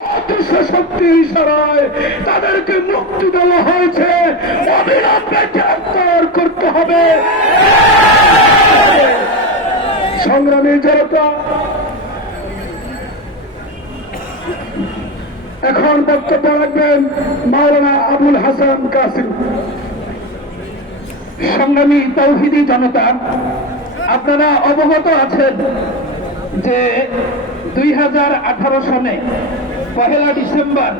শক্তির ইশারায় তাদেরকে মুক্তি দেওয়া হয়েছে, অবিলম্বে গ্রেফতার করতে হবে। সংগ্রামী জনতা, এখন বক্তব্য রাখবেন মাওলানা আবুল হাসান কাসিম। সংগ্রামী তাওহীদি জনতা, আপনারা অবগত আছেন যে 2018 সনে 1 ডিসেম্বর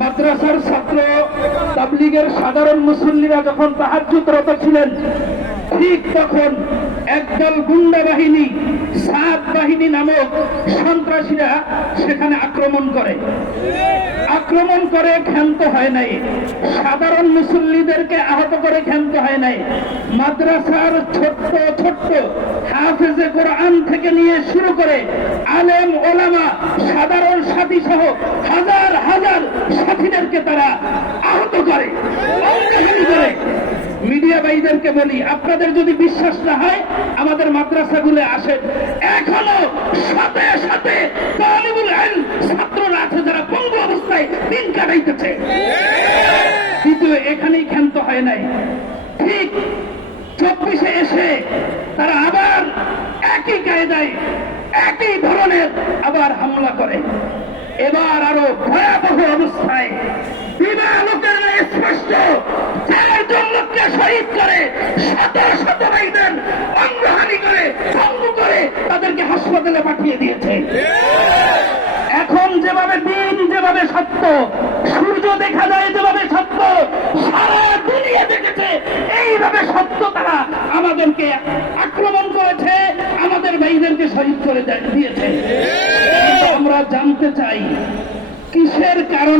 মাদ্রাসার ছাত্র তাবলীগের সাধারণ মুসল্লিরা যখন তাহাজ্জুদরত ছিলেন, ঠিক তখন একদল গুন্ডা বাহিনী, সাদ বাহিনী নামক সন্ত্রাসীরা সেখানে আক্রমণ করে ক্ষান্ত হয় নাই, সাধারণ মুসল্লিদেরকে আহত করে ক্ষান্ত হয় নাই। মাদ্রাসার ছোট্ট ছোট্ট হাফেজে কোরআন থেকে নিয়ে শুরু করে আলেম ওলামা, সাধারণ সাথী সহ হাজার হাজার সাথীদেরকে তারা আহত করে। মিডিয়া ভাইদেরকে বলি, আপনাদের যদি বিশ্বাস না হয় আমাদের মাদ্রাসাগুলো আসেন, এখনো সাথে সাথে তালিবুল ইলম ছাত্ররা আছে যারা পঙ্গু অবস্থায় দিন কাটাইতেছে। দ্বিতীয়, এখানেই ক্ষান্ত হয় নাই, ঠিক 24-এ এসে তারা আবার একই কায়দায় একই ধরনের আবার হামলা করে। এবার আরো ভয়াবহ অবস্থায় দিবালোকের স্পষ্ট 4 জন লোককে শহীদ করে, শত শত ভাইদের অঙ্গহানি করে, ভঙ্গ করে তাদেরকে হাসপাতালে পাঠিয়ে দিয়েছে। এখন যেভাবে দিন, যেভাবে সত্য, সূর্য দেখা যায় যেভাবে সত্য, সারা দুনিয়া দেখেছে এইভাবে সত্য তারা আমাদেরকে আক্রমণ করেছে, আমাদের ভাইদেরকে শহীদ করে দিয়েছে। আমরা জানতে চাই কিসের কারণে